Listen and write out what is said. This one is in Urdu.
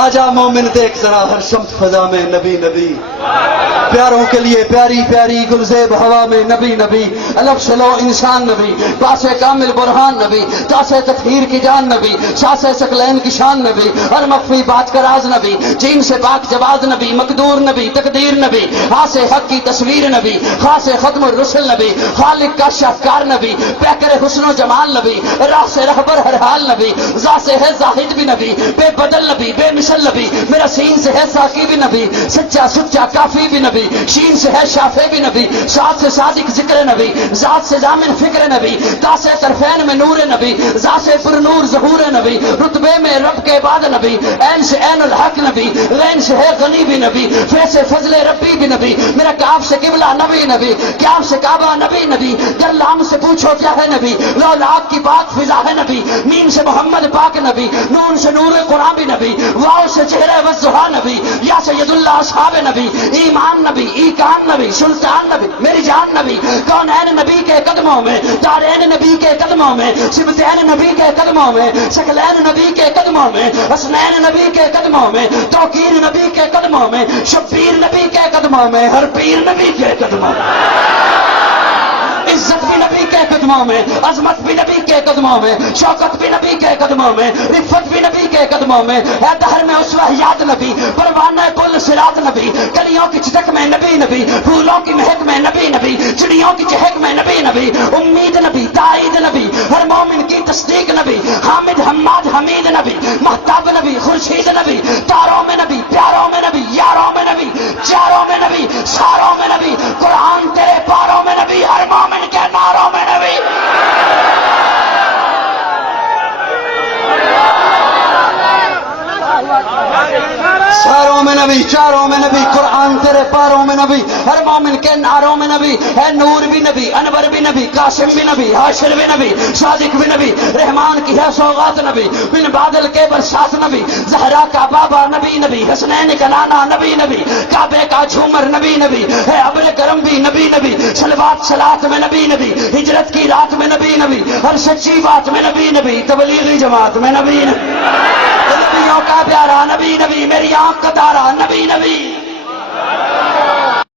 آجا مومن دیکھ ذرا ہر سمت فضا میں نبی نبی، پیاروں کے لیے پیاری پیاری گلزیب ہوا میں نبی نبی، الگ سے لو انسان نبی، پاس کامل برہان نبی، تاسے تطہیر کی جان نبی، شاس ثقلین کی شان نبی، اور مخفی بات کا راز نبی، جین سے پاک جواز نبی، مقدور نبی، تقدیر نبی، خاص حق کی تصویر نبی، خاص ختم الرسل نبی، خالق کا شاہکار نبی، پیکر حسن و جمال نبی، راہ سے رہبر ہر حال نبی، ذات سے ہے زاہد بھی نبی، بے بدل نبی، بے مثل نبی، میرا سین سے ہے ساقی بھی نبی، سچا سچا کافی بھی نبی، شین سے ہے شافع بھی نبی، ساتھ سے صادق ذکر نبی، ذات سے ضامن فکر نبی، تا سے طرفین میں نور نبی، ذات سے پر نور ظہور نبی، رتبے میں رب کے بعد نبی، عین سے عین الحق نبی، غین سے ہے غنی بھی نبی، فے سے فضل ربی بھی نبی، میرا کاف سے قبلہ نبی نبی، کیاف سے کعبہ نبی نبی، جلام سے پوچھو کیا ہے نبی، لولاک کی پاک فضا ہے نبی، میم سے محمد پاک نبی، نون سے نور قرآن بھی نبی، واو سے چہرہ وضحا نبی، یا سید اللہ اصحاب نبی، ایمان نبی، ایکان نبی، سلطان نبی، میری جان نبی، کونین نبی کے قدموں میں، دارین نبی کے قدموں میں، سبتین نبی کے قدموں میں، شکلین نبی کے قدموں میں، حسنین نبی کے قدموں میں، توقیر نبی کے قدموں میں، شبیر نبی کے قدموں میں، ہر پیر نبی کے قدموں میں، عزت بھی نبی کے قدموں میں، عظمت بھی نبی کے قدموں میں، شوکت بھی نبی کے قدموں میں، رفت بھی نبی کے قدموں میں، اے دہر میں اسوہ یاد نبی، پروانہ پل صراط نبی، کلیوں کی چٹک میں نبی نبی، پھولوں کی مہک میں نبی نبی، چڑیوں کی چہک میں نبی نبی، امید نبی، تائید نبی، ہر مومن کی تصدیق نبی، حامد حماد حمید نبی، مہتاب نبی، خورشید نبی، تاروں میں نبی، پیاروں میں نبی، یاروں میں نبی، چاروں میں نبی، ساروں میں نبی، قرآن تیرے پاروں میں نبی، ہر مومن کے ناروں میں نبی، ساروں میں نبی، چاروں میں نبی، قرآن تیرے پاروں میں نبی، ہر مومن کے ناروں میں نبی، ہے نور بھی نبی، انور بھی نبی، قاسم بھی نبی، حاشر بھی نبی، صادق بھی نبی، رحمان کی ہے سوغات نبی، بن بادل کے برسات نبی، زہرا کا بابا نبی نبی، حسنین کا نانا نبی نبی، کعبے کا جھومر نبی نبی، ہے ابل کرم بھی نبی نبی، صلوات صلات میں نبی نبی، ہجرت کی رات میں نبی نبی، ہر سچی بات میں نبی نبی، تبلیغی جماعت میں نبی نبی، نبیوں کا پیارا نبی نبی، میری آنکھ کا تارا نبی نبی،